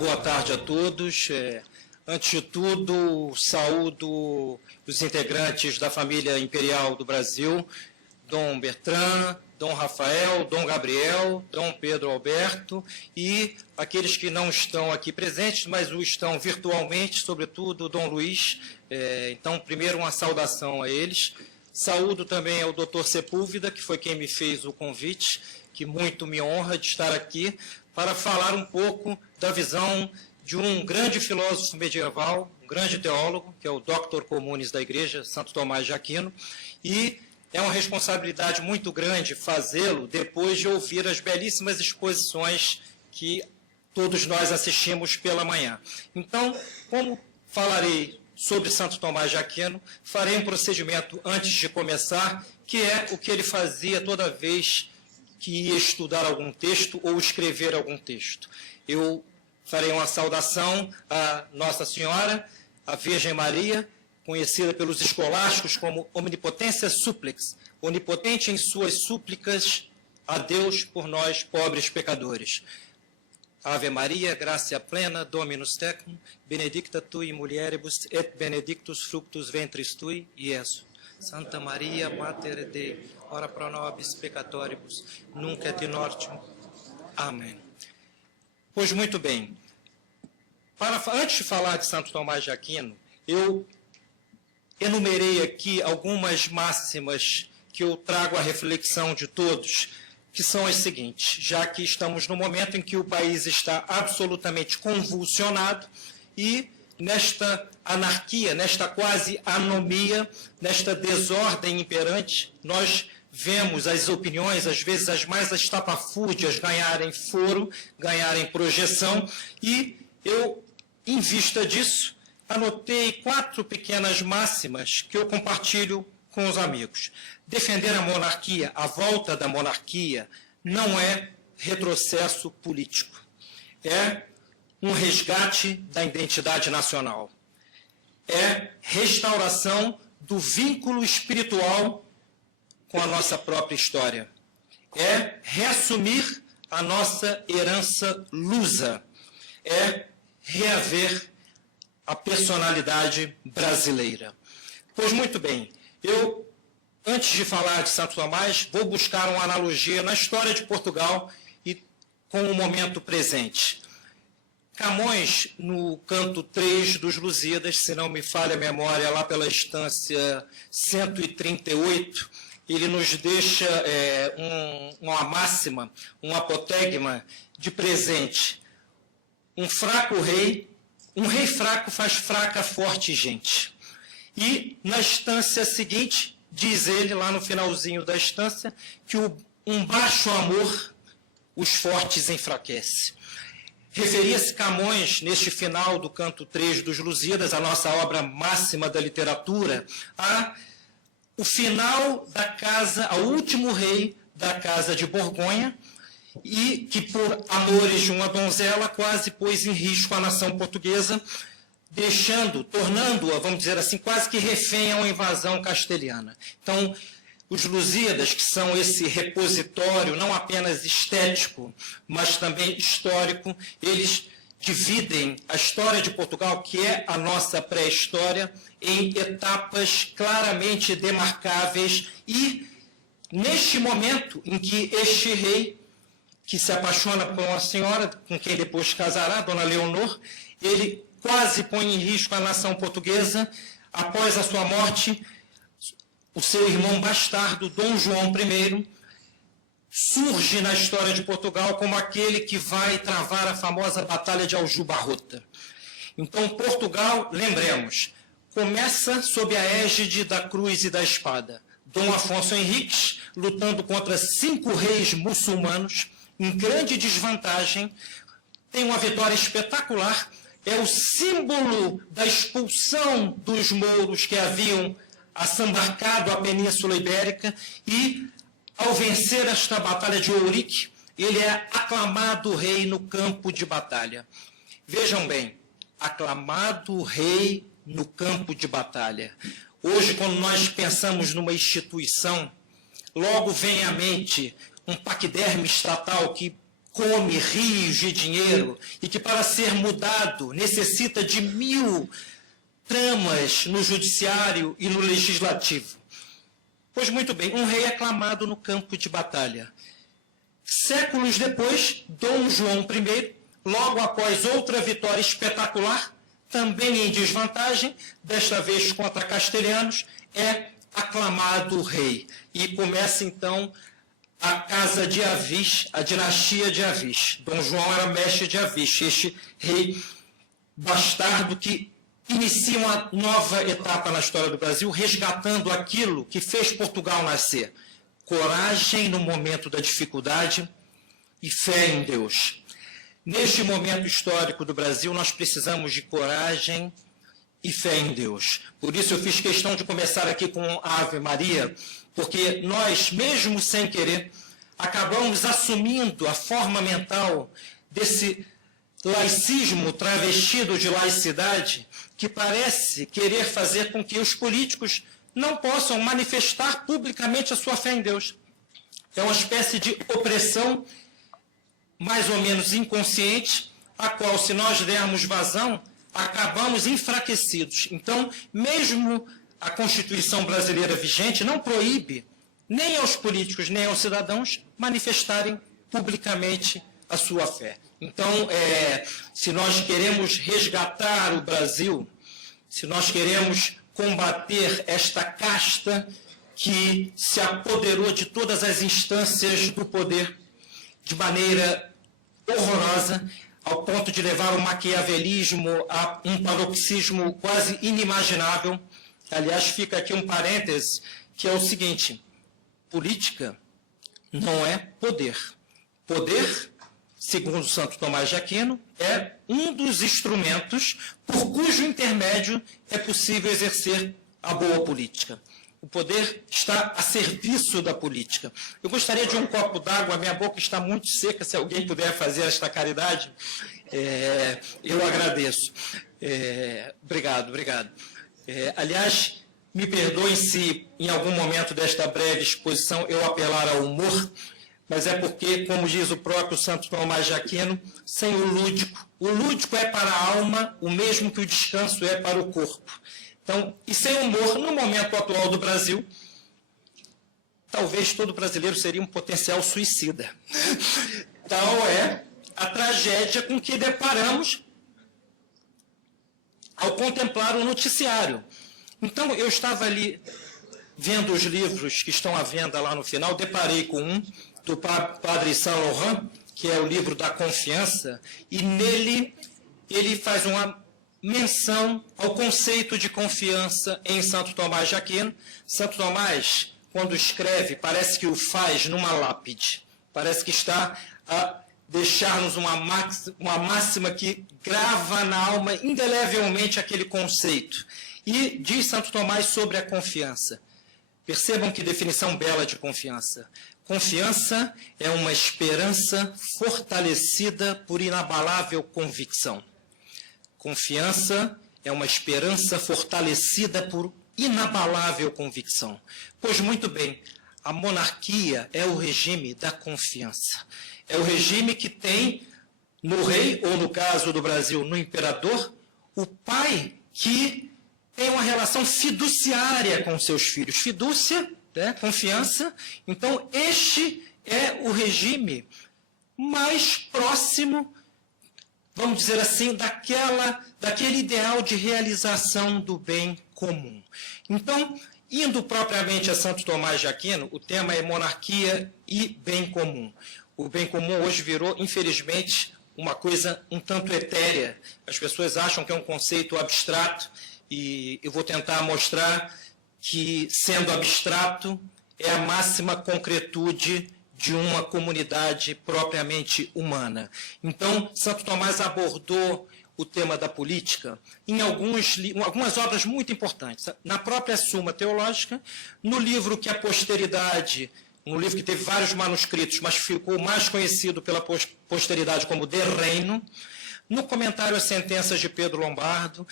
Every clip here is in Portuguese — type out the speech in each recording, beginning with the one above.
Boa tarde a todos. Antes de tudo, saúdo os integrantes da família imperial do Brasil, Dom Bertrand, Dom Rafael, Dom Gabriel, Dom Pedro Alberto e aqueles que não estão aqui presentes, mas o estão virtualmente, sobretudo Dom Luiz. Então, primeiro, uma saudação a eles. Saúdo também ao Dr. Sepúlveda, que foi quem me fez o convite, que muito me honra de estar aqui para falar um pouco da visão de um grande filósofo medieval, um grande teólogo, que é o Dr. Comunes da Igreja, Santo Tomás de Aquino, e é uma responsabilidade muito grande fazê-lo depois de ouvir as belíssimas exposições que todos nós assistimos pela manhã. Então, como falarei sobre Santo Tomás de Aquino, farei um procedimento antes de começar, que é o que ele fazia toda vez que ia estudar algum texto ou escrever algum texto. Eu farei uma saudação à Nossa Senhora, à Virgem Maria, conhecida pelos escolásticos como Omnipotência Supplex, onipotente em suas súplicas a Deus por nós, pobres pecadores. Ave Maria, gratia plena, Dominus tecum, benedicta tui in mulieribus, et benedictus fructus ventris tui, Iesus. Santa Maria, Mater Dei, ora pro nobis peccatoribus, nunc et in mortium. Amém. Pois muito bem. Antes de falar de Santo Tomás de Aquino, eu enumerei aqui algumas máximas que eu trago à reflexão de todos, que são as seguintes, já que estamos no momento em que o país está absolutamente convulsionado e nesta anarquia, nesta quase anomia, nesta desordem imperante, nós vemos as opiniões, às vezes as mais estapafúrdias, ganharem foro, ganharem projeção, e eu, em vista disso, anotei 4 pequenas máximas que eu compartilho com os amigos. Defender a monarquia, a volta da monarquia, não é retrocesso político. É um resgate da identidade nacional. É restauração do vínculo espiritual com a nossa própria história. É reassumir a nossa herança lusa. É reaver a personalidade brasileira. Pois muito bem, eu, antes de falar de Santo Tomás, vou buscar uma analogia na história de Portugal e com o momento presente. Camões, no canto 3 dos Lusíadas, se não me falha a memória, lá pela instância 138, ele nos deixa uma máxima, um apotegma de presente. Um rei fraco faz fraca forte gente. E na instância seguinte, diz ele, lá no finalzinho da instância, que um baixo amor os fortes enfraquece. Referia-se Camões, neste final do canto 3 dos Lusíadas, a nossa obra máxima da literatura, o final da casa, ao último rei da casa de Borgonha, e que por amores de uma donzela quase pôs em risco a nação portuguesa, tornando-a, vamos dizer assim, quase que refém a uma invasão castelhana. Então, os Lusíadas, que são esse repositório não apenas estético, mas também histórico, eles dividem a história de Portugal, que é a nossa pré-história, em etapas claramente demarcáveis e, neste momento em que este rei, que se apaixona por uma senhora, com quem depois casará, Dona Leonor, ele quase põe em risco a nação portuguesa. Após a sua morte, o seu irmão bastardo, Dom João I, surge na história de Portugal como aquele que vai travar a famosa Batalha de Aljubarrota. Então, Portugal, lembremos, começa sob a égide da cruz e da espada. Dom Afonso Henriques, lutando contra 5 reis muçulmanos, em grande desvantagem, tem uma vitória espetacular, é o símbolo da expulsão dos mouros que haviam assambarcado a Península Ibérica e, ao vencer esta batalha de Ourique, ele é aclamado rei no campo de batalha. Vejam bem, aclamado rei no campo de batalha. Hoje, quando nós pensamos numa instituição, logo vem à mente um paquiderme estatal que come rios de dinheiro e que, para ser mudado, necessita de 1000 tramas no judiciário e no legislativo. Pois muito bem, um rei aclamado no campo de batalha. Séculos depois, Dom João I, logo após outra vitória espetacular, também em desvantagem, desta vez contra castelhanos, é aclamado rei. E começa então a casa de Avis, a dinastia de Avis. Dom João era mestre de Avis, este rei bastardo que inicia uma nova etapa na história do Brasil, resgatando aquilo que fez Portugal nascer. Coragem no momento da dificuldade e fé em Deus. Neste momento histórico do Brasil, nós precisamos de coragem e fé em Deus. Por isso eu fiz questão de começar aqui com a Ave Maria, porque nós, mesmo sem querer, acabamos assumindo a forma mental desse laicismo travestido de laicidade, que parece querer fazer com que os políticos não possam manifestar publicamente a sua fé em Deus. É uma espécie de opressão mais ou menos inconsciente, a qual, se nós dermos vazão, acabamos enfraquecidos. Então, mesmo a Constituição brasileira vigente não proíbe nem aos políticos, nem aos cidadãos manifestarem publicamente a sua fé. Então, se nós queremos resgatar o Brasil, se nós queremos combater esta casta que se apoderou de todas as instâncias do poder de maneira horrorosa, ao ponto de levar o maquiavelismo a um paroxismo quase inimaginável. Aliás, fica aqui um parêntese, que é o seguinte: política não é poder. Poder, segundo Santo Tomás de Aquino, é um dos instrumentos por cujo intermédio é possível exercer a boa política. O poder está a serviço da política. Eu gostaria de um copo d'água, minha boca está muito seca, se alguém puder fazer esta caridade, eu agradeço. Obrigado. Aliás, me perdoem se em algum momento desta breve exposição eu apelar ao humor, mas é porque, como diz o próprio Santo Tomás de Aquino, sem o lúdico é para a alma o mesmo que o descanso é para o corpo. Então, e sem humor, no momento atual do Brasil, talvez todo brasileiro seria um potencial suicida. Então, é a tragédia com que deparamos ao contemplar o noticiário. Então, eu estava ali vendo os livros que estão à venda lá no final, deparei com um do Padre Saint Laurent, que é o livro da confiança, e nele ele faz uma menção ao conceito de confiança em Santo Tomás de Aquino. Santo Tomás, quando escreve, parece que o faz numa lápide, parece que está a deixar-nos uma máxima que grava na alma indelevelmente aquele conceito. E diz Santo Tomás sobre a confiança. Percebam que definição bela de confiança. Confiança é uma esperança fortalecida por inabalável convicção. Confiança é uma esperança fortalecida por inabalável convicção. Pois muito bem, a monarquia é o regime da confiança. É o regime que tem no rei, ou no caso do Brasil, no imperador, o pai que tem uma relação fiduciária com seus filhos. Fidúcia, confiança. Então, este é o regime mais próximo, vamos dizer assim, daquele ideal de realização do bem comum. Então, indo propriamente a Santo Tomás de Aquino, o tema é monarquia e bem comum. O bem comum hoje virou, infelizmente, uma coisa um tanto etérea. As pessoas acham que é um conceito abstrato, e eu vou tentar mostrar que, sendo abstrato, é a máxima concretude de uma comunidade propriamente humana. Então, Santo Tomás abordou o tema da política em algumas obras muito importantes. Na própria Suma Teológica, no livro que a posteridade, um livro que teve vários manuscritos, mas ficou mais conhecido pela posteridade como De Reino, no comentário às sentenças de Pedro Lombardo,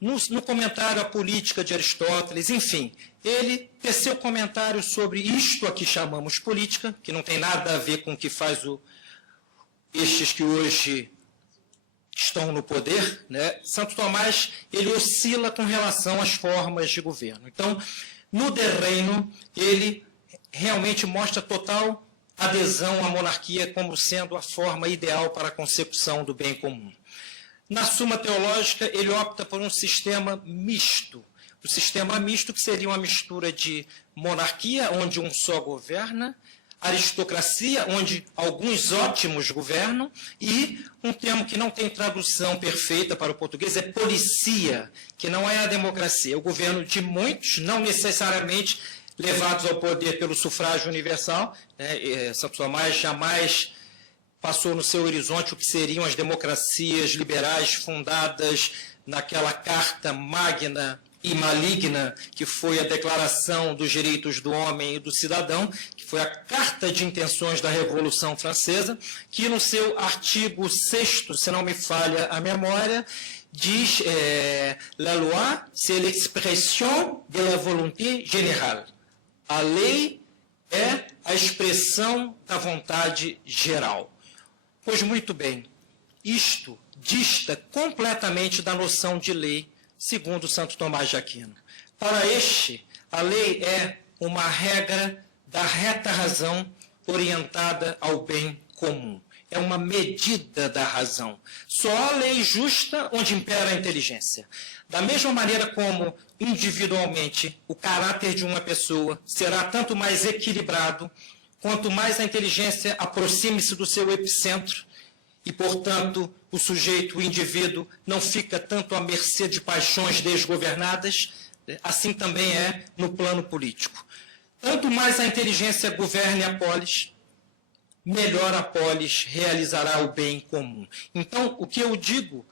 no comentário à política de Aristóteles, enfim, ele teceu comentário sobre isto a que chamamos política, que não tem nada a ver com o que faz o estes que hoje estão no poder, né, Santo Tomás ele oscila com relação às formas de governo. Então, no De Reino, ele realmente mostra total adesão à monarquia como sendo a forma ideal para a consecução do bem comum. Na Suma Teológica, ele opta por um sistema misto. O sistema misto que seria uma mistura de monarquia, onde um só governa, aristocracia, onde alguns ótimos governam, e um termo que não tem tradução perfeita para o português é policia, que não é a democracia, é o governo de muitos, não necessariamente levados ao poder pelo sufrágio universal. Santo Tomás jamais passou no seu horizonte o que seriam as democracias liberais fundadas naquela carta magna e maligna, que foi a Declaração dos Direitos do Homem e do Cidadão, que foi a Carta de Intenções da Revolução Francesa, que no seu artigo 6º, se não me falha a memória, diz la loi, c'est l'expression de la volonté générale. A lei é a expressão da vontade geral. Pois muito bem, isto dista completamente da noção de lei, segundo Santo Tomás de Aquino. Para este, a lei é uma regra da reta razão orientada ao bem comum. É uma medida da razão. Só há lei justa onde impera a inteligência. Da mesma maneira como, individualmente, o caráter de uma pessoa será tanto mais equilibrado, quanto mais a inteligência aproxime-se do seu epicentro, e, portanto, o sujeito, o indivíduo, não fica tanto à mercê de paixões desgovernadas, assim também é no plano político. Tanto mais a inteligência governe a polis, melhor a polis realizará o bem comum. Então, o que eu digo,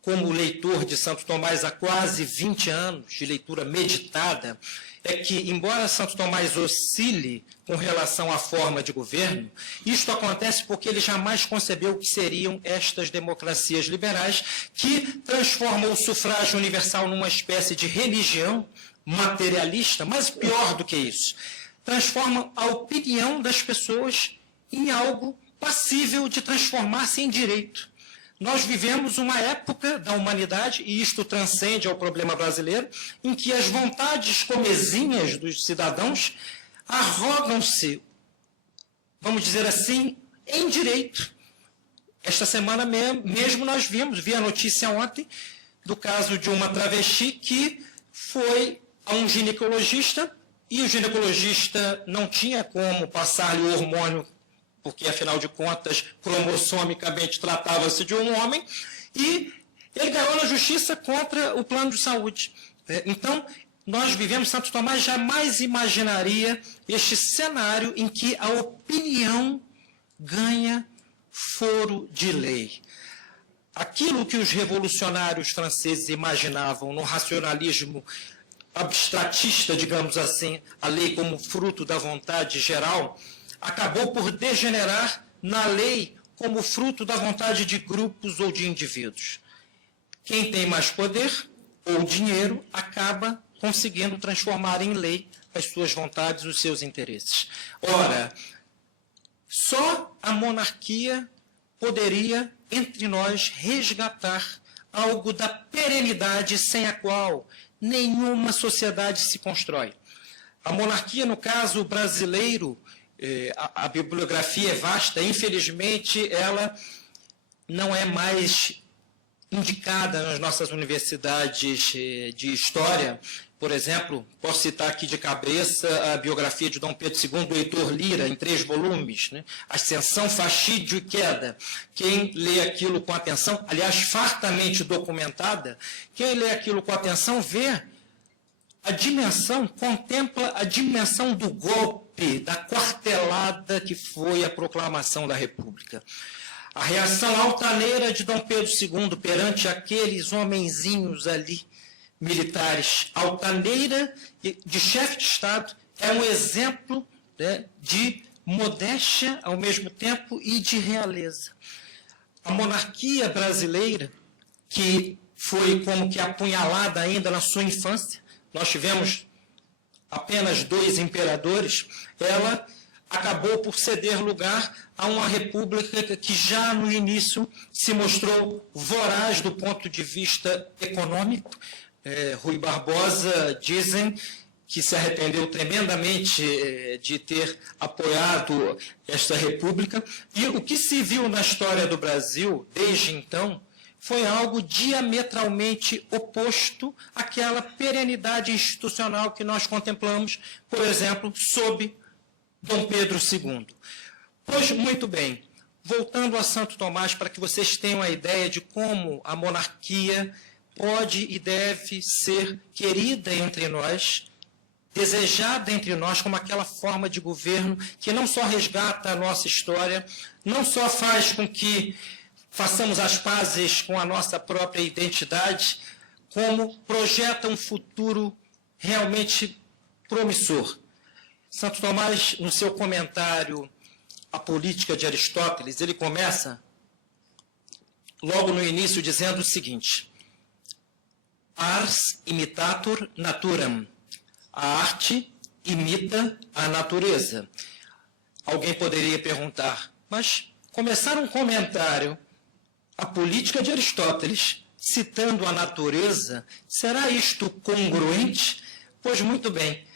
como leitor de Santo Tomás há quase 20 anos, de leitura meditada, é que, embora Santo Tomás oscile com relação à forma de governo, isto acontece porque ele jamais concebeu o que seriam estas democracias liberais que transformam o sufrágio universal numa espécie de religião materialista, mas pior do que isso, transformam a opinião das pessoas em algo passível de transformar-se em direito. Nós vivemos uma época da humanidade, e isto transcende ao problema brasileiro, em que as vontades comezinhas dos cidadãos arrogam-se, vamos dizer assim, em direito. Esta semana mesmo nós vi a notícia ontem do caso de uma travesti que foi a um ginecologista, e o ginecologista não tinha como passar-lhe o hormônio, porque, afinal de contas, cromossomicamente tratava-se de um homem, e ele ganhou na justiça contra o plano de saúde. Então, nós vivemos, Santo Tomás jamais imaginaria este cenário em que a opinião ganha foro de lei. Aquilo que os revolucionários franceses imaginavam no racionalismo abstratista, digamos assim, a lei como fruto da vontade geral, acabou por degenerar na lei como fruto da vontade de grupos ou de indivíduos. Quem tem mais poder ou dinheiro acaba conseguindo transformar em lei as suas vontades, os seus interesses. Ora, só a monarquia poderia, entre nós, resgatar algo da perenidade sem a qual nenhuma sociedade se constrói. A monarquia, no caso brasileiro, a bibliografia é vasta, infelizmente ela não é mais indicada nas nossas universidades de história. Por exemplo, posso citar aqui de cabeça a biografia de Dom Pedro II, do Heitor Lira, em 3 volumes, né? Ascensão, Fascídio e Queda. Quem lê aquilo com atenção, aliás, fartamente documentada, quem lê aquilo com atenção vê a dimensão, contempla a dimensão do golpe, da quartelada que foi a proclamação da República. A reação altaneira de Dom Pedro II perante aqueles homenzinhos ali, militares, altaneira de chefe de Estado, é um exemplo, né, de modéstia ao mesmo tempo e de realeza. A monarquia brasileira, que foi como que apunhalada ainda na sua infância, nós tivemos apenas 2 imperadores, ela acabou por ceder lugar a uma república que já no início se mostrou voraz do ponto de vista econômico. Rui Barbosa dizem que se arrependeu tremendamente de ter apoiado esta república. E o que se viu na história do Brasil, desde então, foi algo diametralmente oposto àquela perenidade institucional que nós contemplamos, por exemplo, sob Dom Pedro II. Pois, muito bem, voltando a Santo Tomás, para que vocês tenham a ideia de como a monarquia pode e deve ser querida entre nós, desejada entre nós como aquela forma de governo que não só resgata a nossa história, não só faz com que façamos as pazes com a nossa própria identidade, como projeta um futuro realmente promissor. Santo Tomás, no seu comentário A Política de Aristóteles, ele começa logo no início dizendo o seguinte: Ars imitator naturam. A arte imita a natureza. Alguém poderia perguntar, mas começar um comentário A Política de Aristóteles, citando a natureza, será isto congruente? Pois muito bem,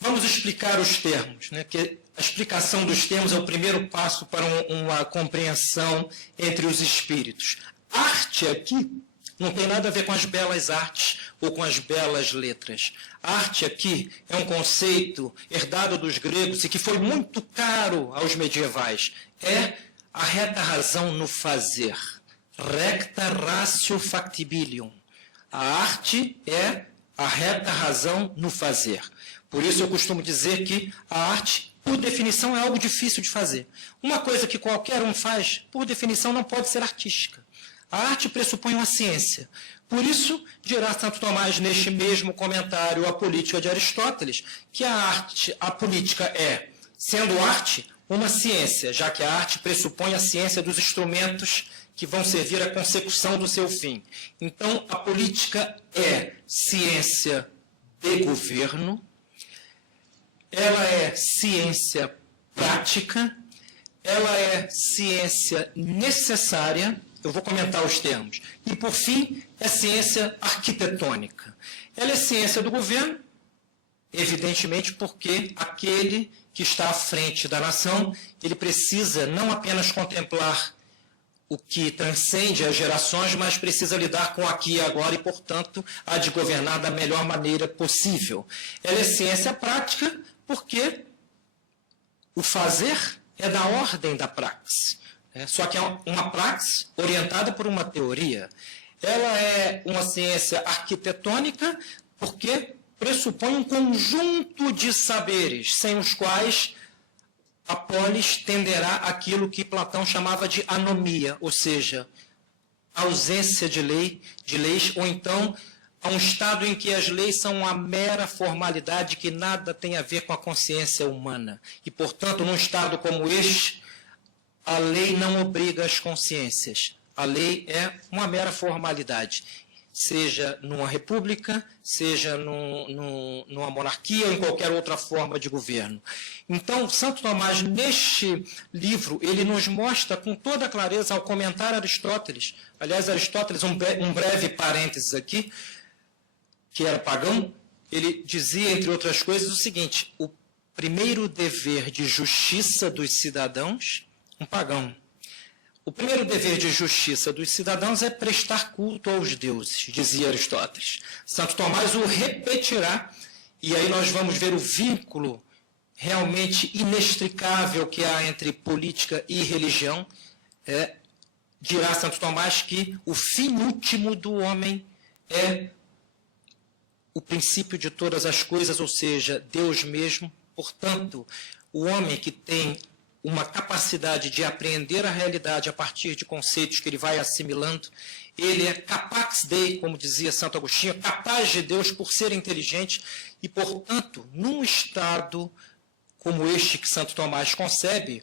vamos explicar os termos, né? Que a explicação dos termos é o primeiro passo para uma compreensão entre os espíritos. Arte aqui não tem nada a ver com as belas artes ou com as belas letras. Arte aqui é um conceito herdado dos gregos e que foi muito caro aos medievais. É a reta razão no fazer. Recta ratio factibilium. A arte é a reta razão no fazer. Por isso eu costumo dizer que a arte, por definição, é algo difícil de fazer. Uma coisa que qualquer um faz, por definição, não pode ser artística. A arte pressupõe uma ciência. Por isso, dirá Santo Tomás neste mesmo comentário A Política de Aristóteles, que a política é, sendo arte, uma ciência, já que a arte pressupõe a ciência dos instrumentos que vão servir à consecução do seu fim. Então, a política é ciência de governo, ela é ciência prática, ela é ciência necessária. Eu vou comentar os termos. E, por fim, é ciência arquitetônica. Ela é ciência do governo, evidentemente porque aquele que está à frente da nação, ele precisa não apenas contemplar o que transcende as gerações, mas precisa lidar com aqui e agora e, portanto, há de governar da melhor maneira possível. Ela é ciência prática porque o fazer é da ordem da praxe. Só que é uma praxe orientada por uma teoria. Ela é uma ciência arquitetônica porque pressupõe um conjunto de saberes, sem os quais a polis tenderá àquilo que Platão chamava de anomia, ou seja, ausência de leis, ou então a um estado em que as leis são uma mera formalidade que nada tem a ver com a consciência humana. E, portanto, num estado como este, a lei não obriga as consciências. A lei é uma mera formalidade, seja numa república, seja numa monarquia ou em qualquer outra forma de governo. Então, Santo Tomás, neste livro, ele nos mostra com toda clareza, ao comentar Aristóteles, aliás, Aristóteles, um breve parênteses aqui, que era pagão, ele dizia, entre outras coisas, o seguinte: o primeiro dever de justiça dos cidadãos, um pagão, o primeiro dever de justiça dos cidadãos é prestar culto aos deuses, dizia Aristóteles. Santo Tomás o repetirá, e aí nós vamos ver o vínculo realmente inextricável que há entre política e religião. Dirá Santo Tomás que o fim último do homem é o princípio de todas as coisas, ou seja, Deus mesmo. Portanto, o homem que tem uma capacidade de apreender a realidade a partir de conceitos que ele vai assimilando, ele é capax Dei, como dizia Santo Agostinho, capaz de Deus por ser inteligente, e, portanto, num estado como este que Santo Tomás concebe,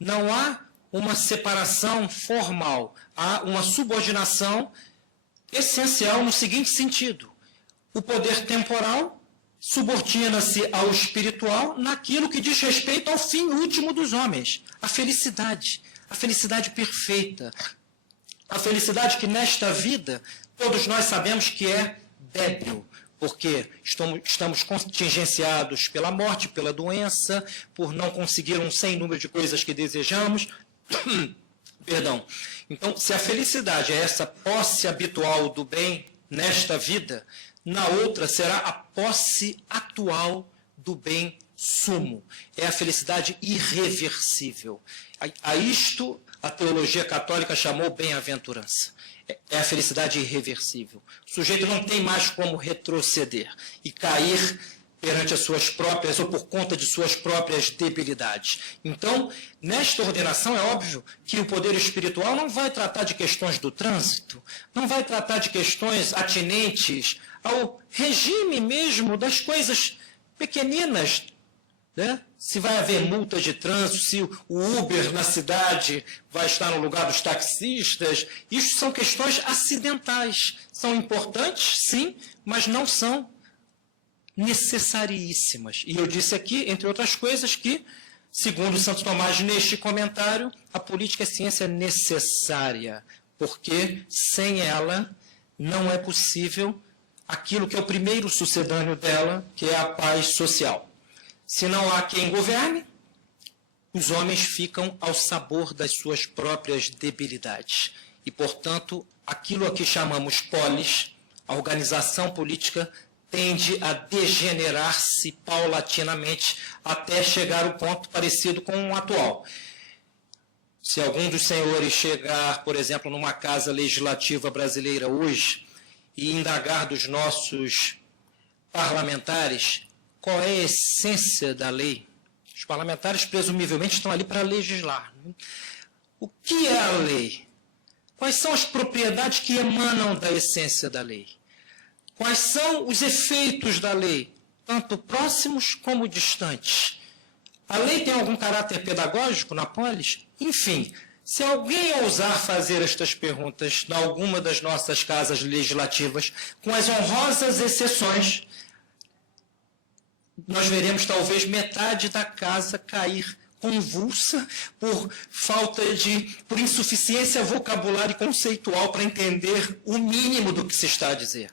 não há uma separação formal, há uma subordinação essencial no seguinte sentido: o poder temporal subordina-se ao espiritual naquilo que diz respeito ao fim último dos homens, a felicidade perfeita, a felicidade que nesta vida todos nós sabemos que é débil, porque estamos contingenciados pela morte, pela doença, por não conseguir um sem número de coisas que desejamos. Perdão. Então, se a felicidade é essa posse habitual do bem nesta vida, na outra será a posse atual do bem sumo. É a felicidade irreversível. A isto a teologia católica chamou bem-aventurança. É a felicidade irreversível. O sujeito não tem mais como retroceder e cair perante as suas próprias, ou por conta de suas próprias debilidades. Então, nesta ordenação, é óbvio que o poder espiritual não vai tratar de questões do trânsito, não vai tratar de questões atinentes ao regime mesmo das coisas pequeninas, né? Se vai haver multa de trânsito, se o Uber na cidade vai estar no lugar dos taxistas, isso são questões acidentais. São importantes, sim, mas não são necessaríssimas. E eu disse aqui, entre outras coisas, que, segundo Santo Tomás, neste comentário, a política é ciência necessária, porque sem ela não é possível aquilo que é o primeiro sucedâneo dela, que é a paz social. Se não há quem governe, os homens ficam ao sabor das suas próprias debilidades. E, portanto, aquilo a que chamamos polis, a organização política, tende a degenerar-se paulatinamente até chegar ao ponto parecido com o atual. Se algum dos senhores chegar, por exemplo, numa casa legislativa brasileira hoje e indagar dos nossos parlamentares qual é a essência da lei, os parlamentares presumivelmente estão ali para legislar. O que é a lei? Quais são as propriedades que emanam da essência da lei? Quais são os efeitos da lei, tanto próximos como distantes? A lei tem algum caráter pedagógico na polis? Enfim, se alguém ousar fazer estas perguntas em alguma das nossas casas legislativas, com as honrosas exceções, nós veremos talvez metade da casa cair convulsa por insuficiência vocabular e conceitual para entender o mínimo do que se está a dizer.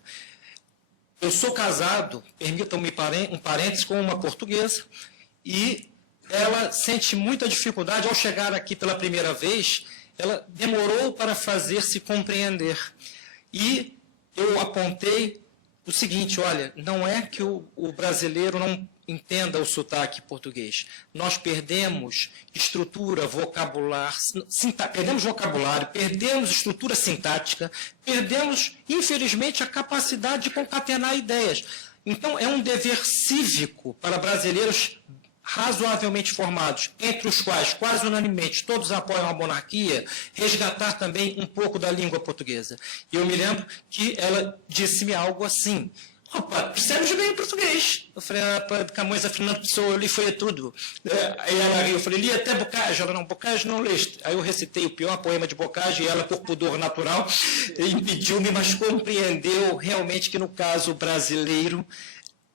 Eu sou casado, permitam-me um parênteses, com uma portuguesa, e ela sente muita dificuldade ao chegar aqui pela primeira vez, ela demorou para fazer-se compreender. E eu apontei o seguinte, olha, não é que o brasileiro não entenda o sotaque português. Nós perdemos estrutura perdemos vocabulário, perdemos estrutura sintática, perdemos, infelizmente, a capacidade de concatenar ideias. Então, é um dever cívico para brasileiros razoavelmente formados, entre os quais, quase unanimemente, todos apoiam a monarquia, resgatar também um pouco da língua portuguesa. E eu me lembro que ela disse-me algo assim: opa, percebes bem o português. Eu falei, Camões, a Fernando Pessoa, eu li foi tudo. Aí ela riu, eu falei, li até Bocage. Ela, não, Bocage não leste. Aí eu recitei o pior poema de Bocage e ela, por pudor natural, impediu-me, mas compreendeu realmente que, no caso brasileiro,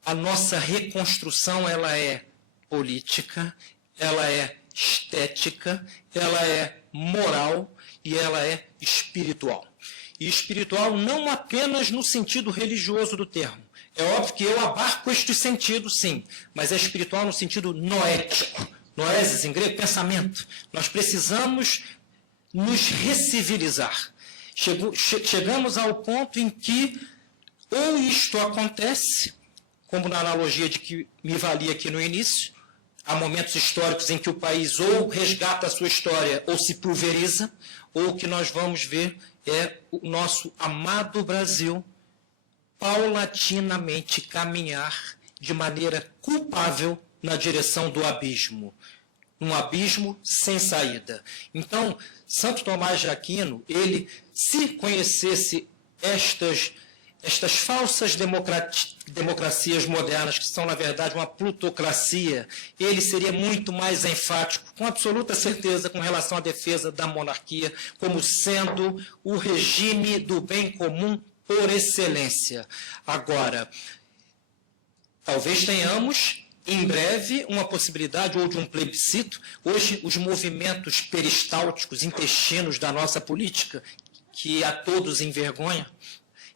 a nossa reconstrução, ela é política, ela é estética, ela é moral e ela é espiritual. E espiritual não apenas no sentido religioso do termo. É óbvio que eu abarco este sentido, sim, mas é espiritual no sentido noético. Noesis, em grego, pensamento. Nós precisamos nos recivilizar. Chegamos ao ponto em que ou isto acontece, como na analogia de que me valia aqui no início, há momentos históricos em que o país ou resgata a sua história ou se pulveriza, ou o que nós vamos ver é o nosso amado Brasil paulatinamente caminhar de maneira culpável na direção do abismo. Um abismo sem saída. Então, Santo Tomás de Aquino, ele, se conhecesse estas falsas democracias modernas, que são, na verdade, uma plutocracia, ele seria muito mais enfático, com absoluta certeza, com relação à defesa da monarquia, como sendo o regime do bem comum por excelência. Agora, Talvez tenhamos, em breve, uma possibilidade ou de um plebiscito. Hoje, os movimentos peristálticos, intestinos da nossa política, que a todos envergonha,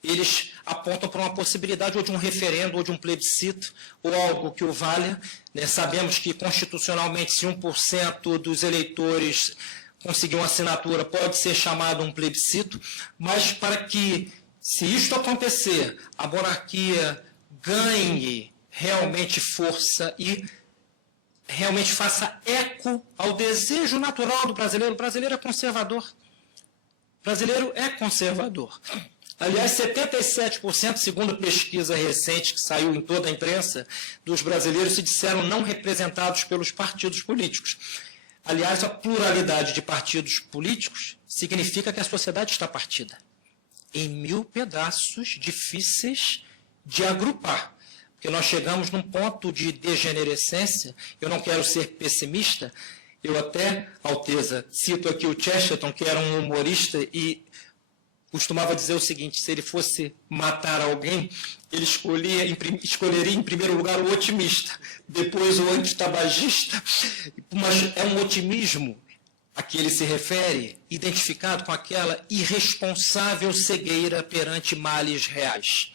eles apontam para uma possibilidade ou de um referendo, ou de um plebiscito, ou algo que o valha. Sabemos que, constitucionalmente, se 1% dos eleitores conseguir uma assinatura, pode ser chamado um plebiscito, mas para que, se isto acontecer, a monarquia ganhe realmente força e realmente faça eco ao desejo natural do brasileiro. O brasileiro é conservador. O brasileiro é conservador. Aliás, 77%, segundo pesquisa recente que saiu em toda a imprensa, dos brasileiros se disseram não representados pelos partidos políticos. Aliás, a pluralidade de partidos políticos significa que a sociedade está partida em 1000 pedaços difíceis de agrupar. Porque nós chegamos num ponto de degenerescência. Eu não quero ser pessimista, eu até, Alteza, cito aqui o Chesterton, que era um humorista e costumava dizer o seguinte: se ele fosse matar alguém, ele escolheria em primeiro lugar o otimista, depois o antitabagista. Mas é um otimismo a que ele se refere, identificado com aquela irresponsável cegueira perante males reais.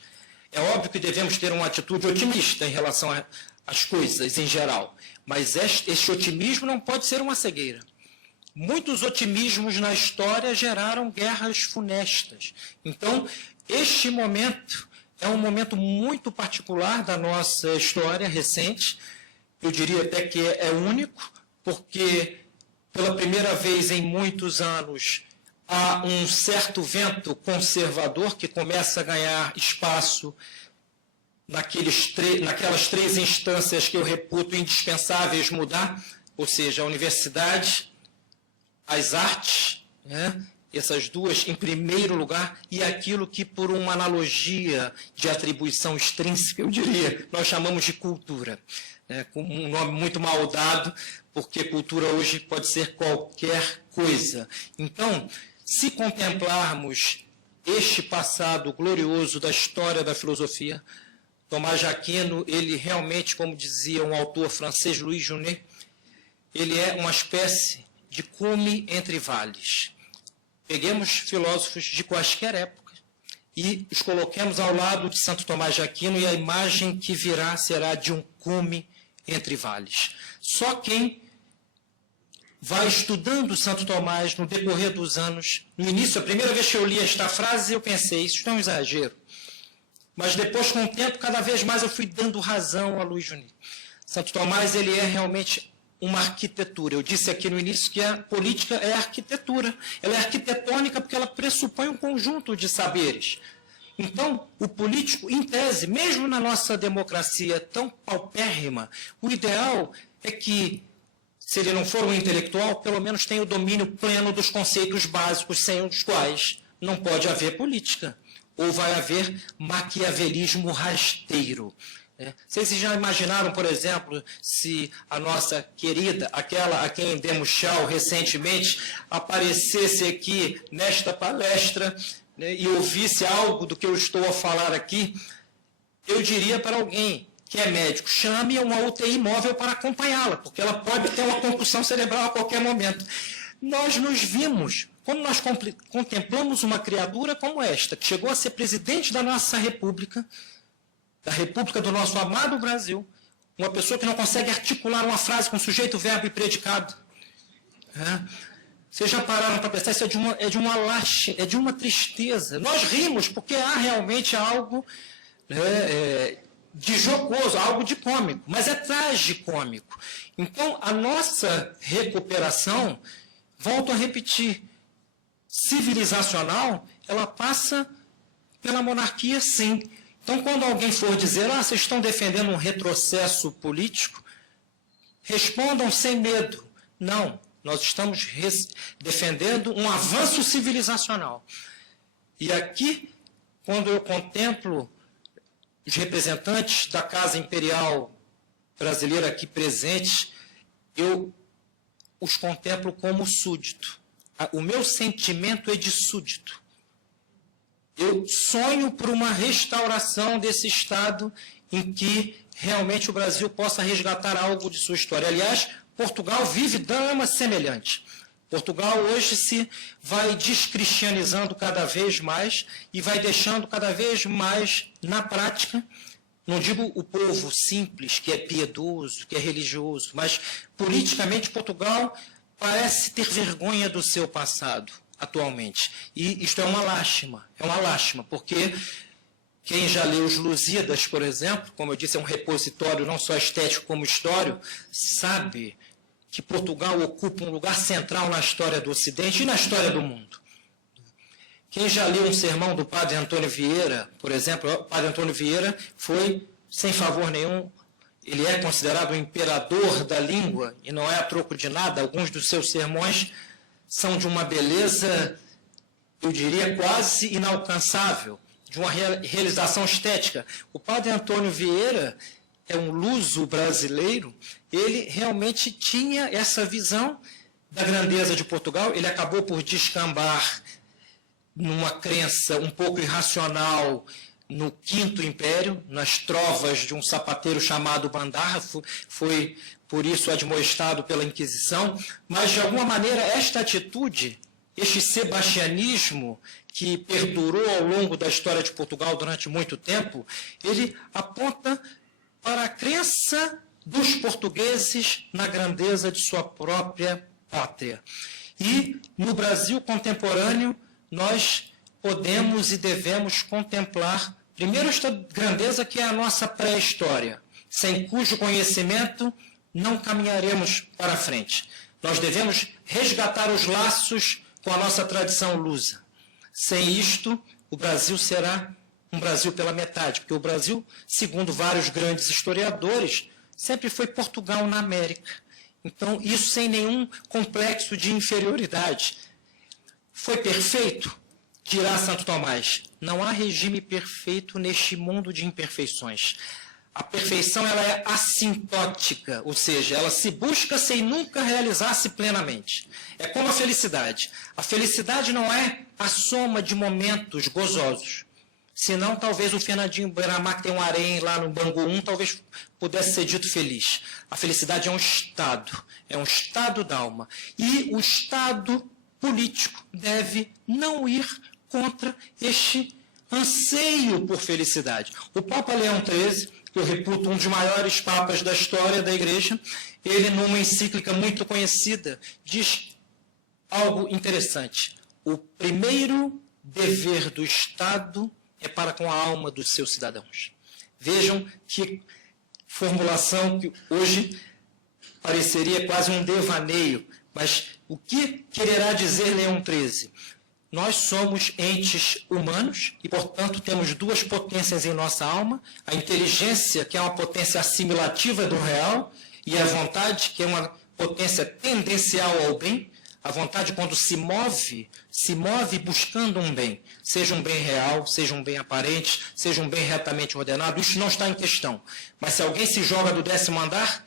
É óbvio que devemos ter uma atitude otimista em relação às coisas em geral, mas este otimismo não pode ser uma cegueira. Muitos otimismos na história geraram guerras funestas. Então, este momento é um momento muito particular da nossa história recente. Eu diria até que é único, porque pela primeira vez em muitos anos há um certo vento conservador que começa a ganhar espaço naquelas 3 instâncias que eu reputo indispensáveis mudar, ou seja, a universidade, as artes, essas duas em primeiro lugar, e aquilo que, por uma analogia de atribuição extrínseca, eu diria, nós chamamos de cultura, com um nome muito mal dado, porque cultura hoje pode ser qualquer coisa. Então, se contemplarmos este passado glorioso da história da filosofia, Tomás de Aquino, ele realmente, como dizia um autor francês, Louis Jounet, ele é uma espécie de cume entre vales. Peguemos filósofos de quaisquer épocas e os coloquemos ao lado de Santo Tomás de Aquino, e a imagem que virá será de um cume entre vales. Só quem vai estudando Santo Tomás no decorrer dos anos, no início, a primeira vez que eu li esta frase, eu pensei, isso é um exagero. Mas depois, com o tempo, cada vez mais eu fui dando razão a Louis Jounet. Santo Tomás, ele é realmente uma arquitetura. Eu disse aqui no início que a política é arquitetura. Ela é arquitetônica porque ela pressupõe um conjunto de saberes. Então, o político, em tese, mesmo na nossa democracia tão paupérrima, o ideal é que, se ele não for um intelectual, pelo menos tenha o domínio pleno dos conceitos básicos, sem os quais não pode haver política. Ou vai haver maquiavelismo rasteiro. Vocês já imaginaram, por exemplo, se a nossa querida, aquela a quem demos tchau recentemente, aparecesse aqui nesta palestra, e ouvisse algo do que eu estou a falar aqui? Eu diria para alguém que é médico, chame uma UTI móvel para acompanhá-la, porque ela pode ter uma concussão cerebral a qualquer momento. Nós nos vimos, quando nós contemplamos uma criatura como esta, que chegou a ser presidente da nossa República, da República do nosso amado Brasil, uma pessoa que não consegue articular uma frase com sujeito, verbo e predicado. Vocês já pararam para pensar? Isso é de uma laxe, é de uma tristeza. Nós rimos porque há realmente algo de jocoso, algo de cômico, mas é tragicômico. Então, a nossa recuperação, volto a repetir, civilizacional, ela passa pela monarquia, sim. Então, quando alguém for dizer, vocês estão defendendo um retrocesso político, respondam sem medo. Não, nós estamos defendendo um avanço civilizacional. E aqui, quando eu contemplo os representantes da Casa Imperial brasileira aqui presentes, eu os contemplo como súdito. O meu sentimento é de súdito. Eu sonho por uma restauração desse Estado em que realmente o Brasil possa resgatar algo de sua história. Aliás, Portugal vive drama semelhante. Portugal hoje se vai descristianizando cada vez mais e vai deixando cada vez mais na prática, não digo o povo simples, que é piedoso, que é religioso, mas politicamente Portugal parece ter vergonha do seu passado atualmente. E isto é uma lástima, porque quem já leu os Lusíadas, por exemplo, como eu disse, é um repositório não só estético como histórico, sabe que Portugal ocupa um lugar central na história do Ocidente e na história do mundo. Quem já leu um sermão do padre Antônio Vieira, por exemplo, o padre Antônio Vieira foi, sem favor nenhum, ele é considerado o imperador da língua, e não é a troco de nada, alguns dos seus sermões são de uma beleza, eu diria, quase inalcançável, de uma realização estética. O padre Antônio Vieira é um luso brasileiro, ele realmente tinha essa visão da grandeza de Portugal, ele acabou por descambar numa crença um pouco irracional no Quinto Império, nas trovas de um sapateiro chamado Bandarra, foi por isso admoestado pela Inquisição, mas de alguma maneira esta atitude, este sebastianismo que perdurou ao longo da história de Portugal durante muito tempo, ele aponta para a crença dos portugueses na grandeza de sua própria pátria. E no Brasil contemporâneo, nós podemos e devemos contemplar, primeiro, esta grandeza que é a nossa pré-história, sem cujo conhecimento não caminharemos para frente. Nós devemos resgatar os laços com a nossa tradição lusa. Sem isto, o Brasil será um Brasil pela metade, porque o Brasil, segundo vários grandes historiadores, sempre foi Portugal na América. Então, isso sem nenhum complexo de inferioridade. Foi perfeito? Dirá Santo Tomás. Não há regime perfeito neste mundo de imperfeições. A perfeição ela é assintótica, ou seja, ela se busca sem nunca realizar-se plenamente. É como a felicidade. A felicidade não é a soma de momentos gozosos. Senão, talvez o Fernandinho Beiramar, que tem um harém lá no Bangu 1, talvez pudesse ser dito feliz. A felicidade é um estado da alma. E o estado político deve não ir contra este anseio por felicidade. O Papa Leão XIII, que eu reputo um dos maiores papas da história da Igreja, ele, numa encíclica muito conhecida, diz algo interessante. O primeiro dever do Estado é para com a alma dos seus cidadãos. Vejam que formulação que hoje pareceria quase um devaneio, mas o que quererá dizer Leão XIII? Nós somos entes humanos e, portanto, temos duas potências em nossa alma, a inteligência, que é uma potência assimilativa do real, e a vontade, que é uma potência tendencial ao bem. A vontade, quando se move buscando um bem, seja um bem real, seja um bem aparente, seja um bem retamente ordenado, isso não está em questão. Mas se alguém se joga do 10º andar,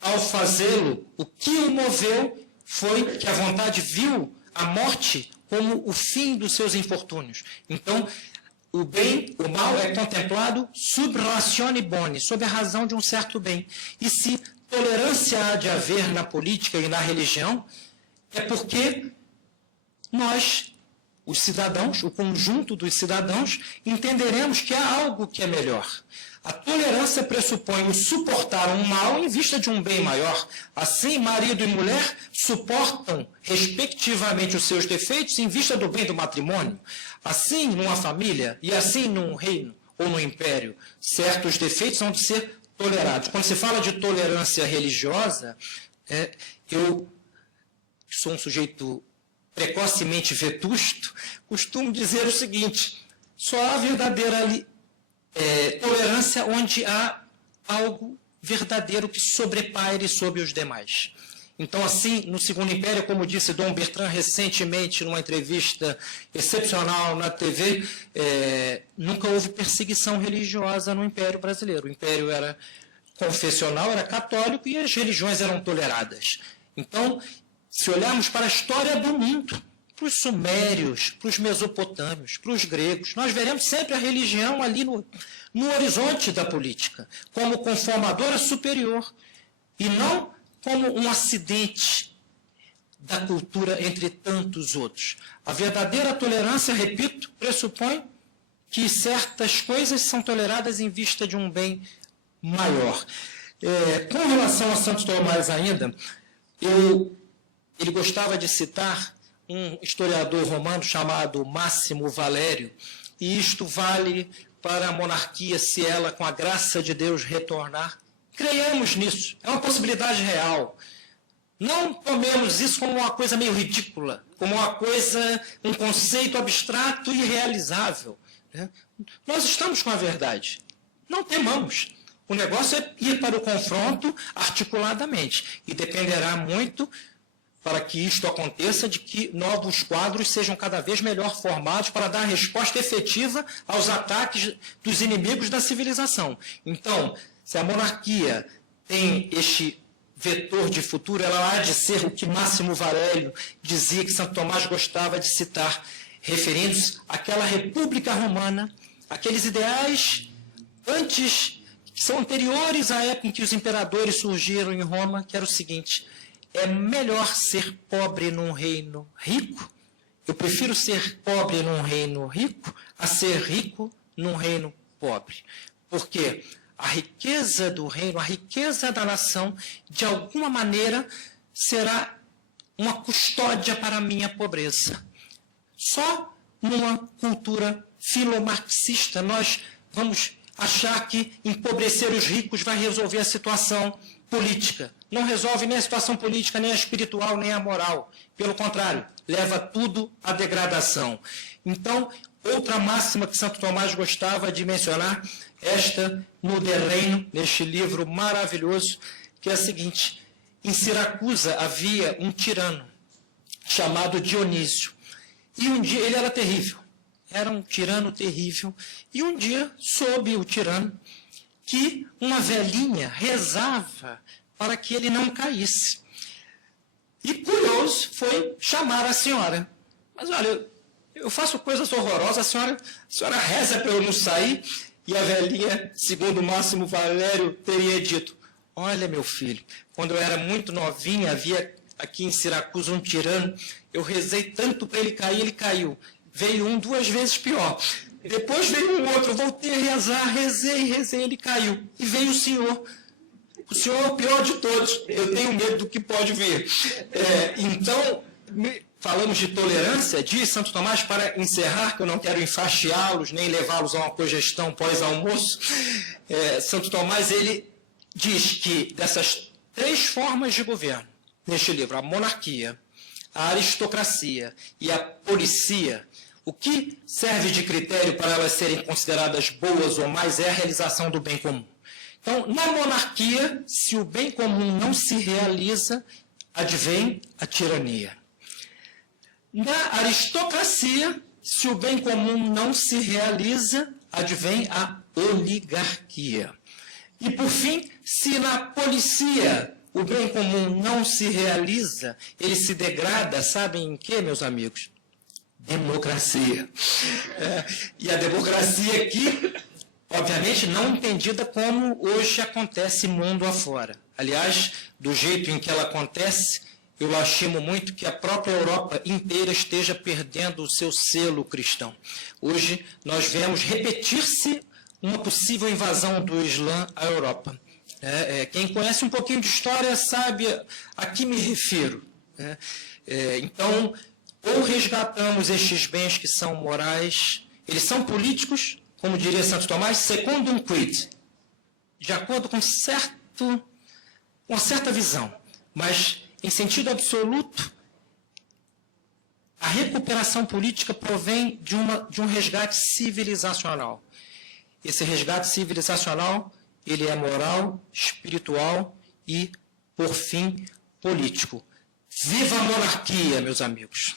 ao fazê-lo, o que o moveu foi que a vontade viu a morte como o fim dos seus infortúnios. Então, o bem, o mal é contemplado sub ratione boni, sob a razão de um certo bem. E se tolerância há de haver na política e na religião, é porque nós, os cidadãos, o conjunto dos cidadãos, entenderemos que há algo que é melhor. A tolerância pressupõe o suportar um mal em vista de um bem maior. Assim, marido e mulher suportam, respectivamente, os seus defeitos em vista do bem do matrimônio. Assim, numa família e assim num reino ou no império, certos defeitos vão de ser tolerados. Quando se fala de tolerância religiosa, eu sou um sujeito precocemente vetusto, costumo dizer o seguinte: só há verdadeira tolerância onde há algo verdadeiro que sobrepaire sobre os demais. Então, assim, no Segundo Império, como disse Dom Bertrand recentemente numa entrevista excepcional na TV, nunca houve perseguição religiosa no Império Brasileiro. O Império era confessional, era católico e as religiões eram toleradas. Então, se olharmos para a história do mundo, para os sumérios, para os mesopotâmios, para os gregos. Nós veremos sempre a religião ali no horizonte da política, como conformadora superior, e não como um acidente da cultura entre tantos outros. A verdadeira tolerância, repito, pressupõe que certas coisas são toleradas em vista de um bem maior. Com relação a Santo Tomás ainda, ele gostava de citar um historiador romano chamado Máximo Valério, e isto vale para a monarquia, se ela, com a graça de Deus, retornar. Creiamos nisso, é uma possibilidade real. Não tomemos isso como uma coisa meio ridícula, como uma coisa, um conceito abstrato e irrealizável. Nós estamos com a verdade, não temamos. O negócio é ir para o confronto articuladamente, e dependerá muito, para que isto aconteça, de que novos quadros sejam cada vez melhor formados para dar resposta efetiva aos ataques dos inimigos da civilização. Então, se a monarquia tem este vetor de futuro, ela há de ser o que Máximo Valério dizia que Santo Tomás gostava de citar, referindo-se àquela república romana, aqueles ideais que são anteriores à época em que os imperadores surgiram em Roma, que era o seguinte: é melhor ser pobre num reino rico, eu prefiro ser pobre num reino rico a ser rico num reino pobre. Porque a riqueza do reino, a riqueza da nação, de alguma maneira, será uma custódia para a minha pobreza. Só numa cultura filomarxista nós vamos achar que empobrecer os ricos vai resolver a situação política. Não resolve nem a situação política, nem a espiritual, nem a moral. Pelo contrário, leva tudo à degradação. Então, outra máxima que Santo Tomás gostava de mencionar, esta no De Reino, neste livro maravilhoso, que é a seguinte: em Siracusa havia um tirano chamado Dionísio. E um dia, ele era terrível, era um tirano terrível, e um dia soube o tirano que uma velhinha rezava para que ele não caísse. E curioso foi chamar a senhora. Mas olha, eu faço coisas horrorosas, a senhora reza para eu não sair? E a velhinha, segundo Máximo Valério, teria dito: olha, meu filho, quando eu era muito novinha, havia aqui em Siracusa um tirano, eu rezei tanto para ele cair, ele caiu. Veio um 2 vezes pior. Depois veio um outro, voltei a rezar, rezei, ele caiu. E veio o senhor. O senhor é o pior de todos. Eu tenho medo do que pode vir. Então, falamos de tolerância, diz Santo Tomás, para encerrar, que eu não quero enfastiá-los, nem levá-los a uma cogestão pós-almoço. Santo Tomás, ele diz que dessas 3 formas de governo, neste livro, a monarquia, a aristocracia e a policia, o que serve de critério para elas serem consideradas boas ou mais é a realização do bem comum. Então, na monarquia, se o bem comum não se realiza, advém a tirania. Na aristocracia, se o bem comum não se realiza, advém a oligarquia. E, por fim, se na policia o bem comum não se realiza, ele se degrada, sabem em quê, meus amigos? Democracia. E a democracia aqui, obviamente, não entendida como hoje acontece mundo afora. Aliás, do jeito em que ela acontece, eu lastimo muito que a própria Europa inteira esteja perdendo o seu selo cristão. Hoje, nós vemos repetir-se uma possível invasão do Islã à Europa. Quem conhece um pouquinho de história sabe a que me refiro. Então, ou resgatamos estes bens que são morais, eles são políticos, como diria Santo Tomás, secundum quid, de acordo com uma certa visão, mas em sentido absoluto, a recuperação política provém de um resgate civilizacional. Esse resgate civilizacional, ele é moral, espiritual e, por fim, político. Viva a monarquia, meus amigos!